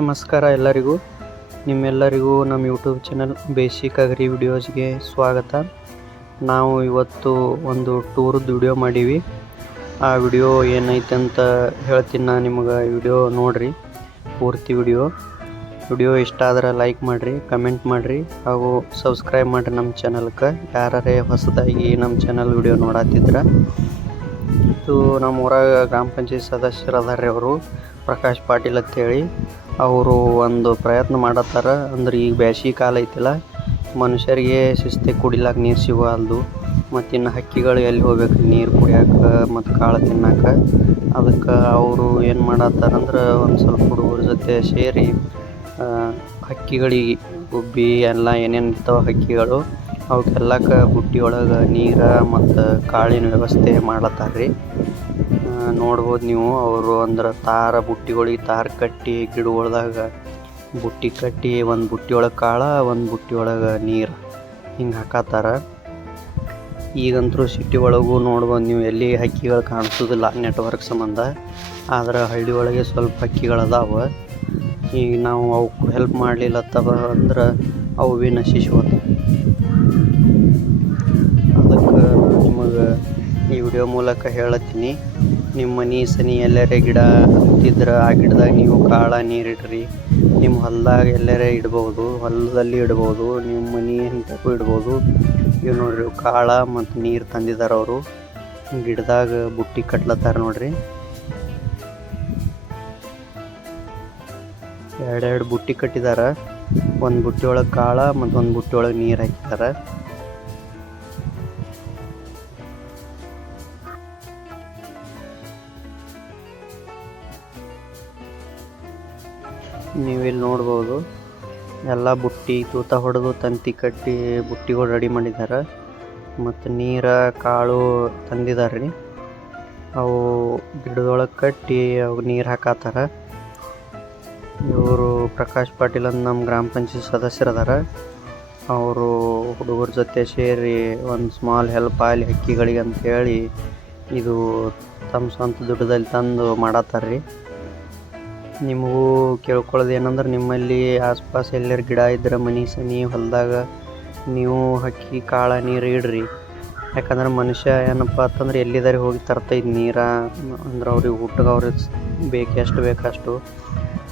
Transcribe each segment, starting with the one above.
ನಮಸ್ಕಾರ ಎಲ್ಲರಿಗೂ. ನಿಮ್ಮೆಲ್ಲರಿಗೂ ನಮ್ಮ ಯೂಟ್ಯೂಬ್ ಚಾನಲ್ ಬೇಸಿಕ್ ಅಗ್ರಿ ವಿಡಿಯೋಸ್ಗೆ ಸ್ವಾಗತ. ನಾವು ಇವತ್ತು ಒಂದು ಟೂರ್ದು ವಿಡಿಯೋ ಮಾಡೀವಿ. ಆ ವಿಡಿಯೋ ಏನೈತೆ ಅಂತ ಹೇಳ್ತೀನಿ ನಾನು ನಿಮಗೆ. ವಿಡಿಯೋ ನೋಡಿರಿ, ಪೂರ್ತಿ ವಿಡಿಯೋ ವಿಡಿಯೋ ಇಷ್ಟ ಆದ್ರೆ ಲೈಕ್ ಮಾಡಿರಿ ಕಮೆಂಟ್ ಮಾಡಿರಿ, ಹಾಗೂ ಸಬ್ಸ್ಕ್ರೈಬ್ ಮಾಡಿರಿ ನಮ್ಮ ಚಾನಲ್ಗೆ ಯಾರೇ ಹೊಸದಾಗಿ ನಮ್ಮ ಚಾನಲ್ ವಿಡಿಯೋ ನೋಡತ್ತಿದ್ರೆ ಇದು ನಮ್ಮ ಊರಾಗ ಗ್ರಾಮ ಪಂಚಾಯತ್ ಸದಸ್ಯರು ಅದಾರ ಅವರು. ಪ್ರಕಾಶ್ ಪಾಟೀಲ್ ಅಂತೇಳಿ. ಅವರು ಒಂದು ಪ್ರಯತ್ನ ಮಾಡತ್ತಾರ. ಅಂದ್ರೆ ಈಗ ಬ್ಯಾಸಿಗೆ ಕಾಲ ಐತಿಲ್ಲ. ಮನುಷ್ಯರಿಗೆ ಶಿಸ್ತೆ ಕುಡಿಲಾಕ ನೀರು ಸಿಗೋಲ್ದು ಮತ್ತು ಇನ್ನು ಹಕ್ಕಿಗಳು ಎಲ್ಲಿ ಹೋಗ್ಬೇಕು ನೀರು ಕುಡಿಯಾಕ ಮತ್ತು ಕಾಳು ತಿನ್ನಾಕ. ಅದಕ್ಕೆ ಅವರು ಏನು ಮಾಡತ್ತಾರಂದ್ರೆ ಒಂದು ಸ್ವಲ್ಪ ಹುಡುಗರ ಜೊತೆ ಸೇರಿ ಹಕ್ಕಿಗಳಿಗೆ ಗುಬ್ಬಿ ಎಲ್ಲ ಏನೇನು ಇರ್ತಾವೆ ಹಕ್ಕಿಗಳು ಅವಕ್ಕೆಲ್ಲಕ ಬುಟ್ಟಿ ಒಳಗೆ ನೀರು ಮತ್ತು ಕಾಳಿನ ವ್ಯವಸ್ಥೆ ಮಾಡ್ಲತ್ತಾರ ರೀ ನೋಡ್ಬೋದು ನೀವು, ಅವರು ಅಂದ್ರೆ ತಾರ ಬುಟ್ಟಿಗಳಿಗೆ ತಾರ ಕಟ್ಟಿ ಗಿಡಗಳ್ದಾಗ ಬುಟ್ಟಿ ಕಟ್ಟಿ ಒಂದು ಬುಟ್ಟಿ ಒಳಗೆ ಕಾಳ, ಒಂದು ಬುಟ್ಟಿ ಒಳಗೆ ನೀರು ಹಿಂಗೆ ಹಾಕತ್ತಾರ. ಈಗಂತೂ ಸಿಟಿ ಒಳಗೂ ನೋಡ್ಬೋದು ನೀವು, ಎಲ್ಲಿ ಹಕ್ಕಿಗಳು ಕಾಣಿಸೋದಿಲ್ಲ ನೆಟ್ವರ್ಕ್ ಸಂಬಂಧ. ಆದ್ರೆ ಹಳ್ಳಿ ಒಳಗೆ ಸ್ವಲ್ಪ ಹಕ್ಕಿಗಳದಾವ ಈಗ ನಾವು ಅವಕ್ಕೆ ಹೆಲ್ಪ್ ಮಾಡಲಿಲ್ಲ ಅಂದ್ರೆ ಅವು ಭೀ ನಶಿಸಿ ಈ ವಿಡಿಯೋ ಮೂಲಕ ಹೇಳತ್ತೀನಿ. ನಿಮ್ಮ ಮನೆ ಸನಿ ಎಲ್ಲರೇ ಗಿಡ ಹತ್ತಿದ್ರೆ ಆ ಗಿಡದಾಗ ನೀವು ಕಾಳ ನೀರಿಡ್ರಿ. ನಿಮ್ಮ ಹೊಲದಾಗ ಎಲ್ಲರೇ ಇಡ್ಬೋದು, ಹೊಲದಲ್ಲಿ ಇಡ್ಬೋದು, ನಿಮ್ಮ ಮನೆ ಹಿಂತಕ್ಕೂ ಇಡ್ಬೋದು. ಇವು ನೋಡ್ರಿ, ಕಾಳ ಮತ್ತು ನೀರು ತಂದಿದ್ದಾರೆ ಅವರು. ಗಿಡದಾಗ ಬುಟ್ಟಿ ಕಟ್ಲತ್ತಾರ ನೋಡ್ರಿ. ಎರಡೆರಡು ಬುಟ್ಟಿ ಕಟ್ಟಿದಾರ. ಒಂದು ಬುಟ್ಟಿ ಒಳಗೆ ಕಾಳ ಮತ್ತು ಒಂದು ಬುಟ್ಟಿ ಒಳಗೆ ನೀರು ಹಾಕಿದ್ದಾರೆ ನೀವಿಲ್ಲಿ ನೋಡ್ಬೋದು. ಎಲ್ಲ ಬುಟ್ಟಿ, ತೂತ ಹೊಡೆದು ತಂತಿ ಕಟ್ಟಿ ಬುಟ್ಟಿಗಳು ರೆಡಿ ಮಾಡಿದ್ದಾರೆ. ಮತ್ತು ನೀರ, ಕಾಳು ತಂದಿದ್ದಾರೆ ರೀ. ಅವು ಗಿಡದೊಳಗೆ ಕಟ್ಟಿ ಅವು ನೀರು ಹಾಕತ್ತಾರ ಇವರು ಪ್ರಕಾಶ್ ಪಾಟೀಲ್ ಅಂತ ನಮ್ಮ ಗ್ರಾಮ ಪಂಚಾಯತ್ ಸದಸ್ಯರದಾರ ಅವರು ಹುಡುಗರ ಜೊತೆ ಸೇರಿ ಒಂದು ಸ್ಮಾಲ್ ಹೆಲ್ಪ್ ಆಗಲಿ ಹಕ್ಕಿಗಳಿಗೆ ಅಂತೇಳಿ ಇದು ತಮ್ಮ ಸ್ವಂತ ದುಡ್ಡದಲ್ಲಿ ತಂದು ಮಾಡತ್ತಾರ ರೀ ನಿಮಗೂ ಕೇಳ್ಕೊಳ್ಳೋದು ಏನಂದ್ರೆ ನಿಮ್ಮಲ್ಲಿ ಆಸ್ಪಾಸ್ ಎಲ್ಲರ ಗಿಡ ಇದ್ರೆ ಮನೆ ಸನಿ ಹೊಲದಾಗ ನೀವು ಹಕ್ಕಿ, ಕಾಳ, ನೀರು ಇಡ್ರಿ. ಯಾಕಂದ್ರೆ ಮನುಷ್ಯ ಏನಪ್ಪ ಅಂತಂದ್ರೆ ಎಲ್ಲಿದ್ದಾರೆ ಹೋಗಿ ತರ್ತೈದು ನೀರ? ಅಂದ್ರೆ ಅವ್ರಿಗೆ ಊಟಕ್ಕೆ ಅವ್ರಿಗೆ ಬೇಕು, ಎಷ್ಟು ಬೇಕಷ್ಟು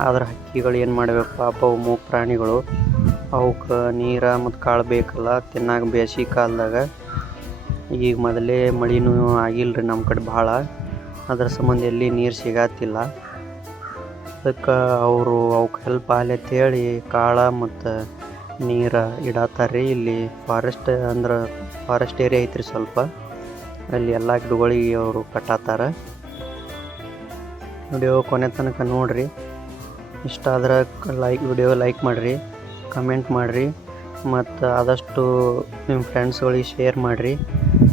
ಆದ್ರೆ ಹಕ್ಕಿಗಳು ಏನು ಮಾಡಬೇಕು? ಪಾಪ ಮೂಕ್ ಪ್ರಾಣಿಗಳು. ಅವಕ್ಕೆ ನೀರ ಮತ್ತು ಕಾಳು ಬೇಕಲ್ಲ ತಿನ್ನಾಗ ಬೇಸಿಗೆ ಕಾಲದಾಗ. ಈಗ ಮೊದಲೇ ಮಳಿನೂ ಆಗಿಲ್ಲ ರೀ ನಮ್ಮ ಕಡೆ ಭಾಳ. ಅದ್ರ ಸಂಬಂಧ ಎಲ್ಲಿ ನೀರು ಸಿಗಾತಿಲ್ಲ. ಅದಕ್ಕೆ ಅವರು ಅವಕ್ಕೆ ಹೆಲ್ಪ್ ಆಗಲಿ ಅಂತೇಳಿ ಕಾಳ ಮತ್ತು ನೀರು ಇಡತ್ತಾರ ರೀ ಇಲ್ಲಿ ಫಾರೆಸ್ಟ್ ಅಂದ್ರೆ ಫಾರೆಸ್ಟ್ ಏರಿಯಾ ಐತ್ರಿ ಸ್ವಲ್ಪ. ಅಲ್ಲಿ ಎಲ್ಲ ಗಿಡಗಳಿಗೆ ಅವರು ಕಟ್ಟಾತಾರ. ವಿಡಿಯೋ ಕೊನೆ ತನಕ ನೋಡ್ರಿ. ಇಷ್ಟ ಆದ್ರೆ ಲೈಕ್ ವಿಡಿಯೋ ಲೈಕ್ ಮಾಡಿರಿ ಕಮೆಂಟ್ ಮಾಡಿರಿ, ಮತ್ತು ಆದಷ್ಟು ನಿಮ್ಮ ಫ್ರೆಂಡ್ಸ್ಗಳಿಗೆ ಶೇರ್ ಮಾಡಿರಿ.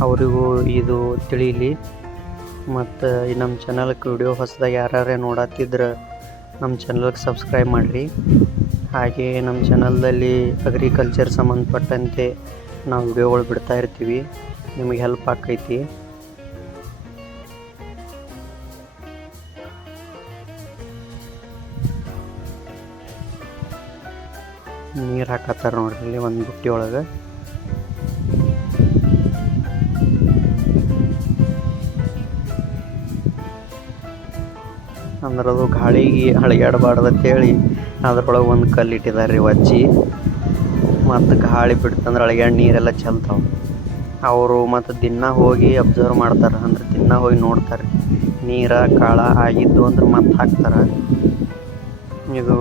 ಅವರಿಗೂ ಇದು ತಿಳಿಲಿ. ಮತ್ತು ಈ ನಮ್ಮ ಚಾನಲ್ಗೆ ವಿಡಿಯೋ ಹೊಸದಾಗ ಯಾರ್ಯಾರೇ ನೋಡತ್ತಿದ್ರೆ ನಮ್ಮ ಚಾನಲ್ಗೆ ಸಬ್ಸ್ಕ್ರೈಬ್ ಮಾಡಿರಿ. ಹಾಗೆ ನಮ್ಮ ಚಾನಲ್ದಲ್ಲಿ ಅಗ್ರಿಕಲ್ಚರ್ ಸಂಬಂಧಪಟ್ಟಂತೆ ನಾವು ವಿಡಿಯೋಗಳು ಬಿಡ್ತಾ ಇರ್ತೀವಿ. ನಿಮಗೆ ಹೆಲ್ಪ್ ಆಕೈತಿ ನೀರು ಹಾಕತ್ತಾರ ನೋಡ್ರಿ ಒಂದು ಬುಟ್ಟಿ ಒಳಗೆ. ಅಂದ್ರೆ ಅದು ಗಾಳಿಗೆ ಹಳಗ್ಯಾಡಬಾರ್ದು ಅಂತೇಳಿ ಅದ್ರೊಳಗೆ ಒಂದು ಕಲ್ಲು ಇಟ್ಟಿದ್ದಾರೆ ರೀ ಒಚ್ಚಿ ಮತ್ತು ಗಾಳಿ ಬಿಡ್ತಂದ್ರೆ ಅಳಗ್ಯಾಡ ನೀರೆಲ್ಲ ಚೆಲ್ತಾವೆ. ಅವರು ಮತ್ತು ದಿನ ಹೋಗಿ ಅಬ್ಸರ್ವ್ ಮಾಡ್ತಾರೆ, ಅಂದ್ರೆ ದಿನ ಹೋಗಿ ನೋಡ್ತಾರೆ. ನೀರ ಕಾಳ ಆಗಿದ್ದು ಅಂದ್ರೆ ಮತ್ತೆ ಹಾಕ್ತಾರೆ. ಇದು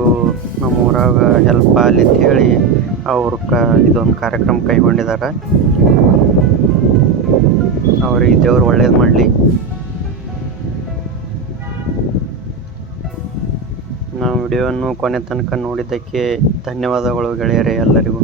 ನಮ್ಮ ಊರಾಗ ಹೆಲ್ಪ್ ಆಗಲಿ ಅಂತೇಳಿ ಅವರು ಕ ಇದೊಂದು ಕಾರ್ಯಕ್ರಮ ಕೈಗೊಂಡಿದ್ದಾರೆ ಅವ್ರಿಗೆ ದೇವ್ರು ಒಳ್ಳೇದು ಮಾಡಲಿ. ವಿಡಿಯೋವನ್ನು ಕೊನೆ ತನಕ ನೋಡಿದ್ದಕ್ಕೆ ಧನ್ಯವಾದಗಳು ಗೆಳೆಯರೇ ಎಲ್ಲರಿಗೂ.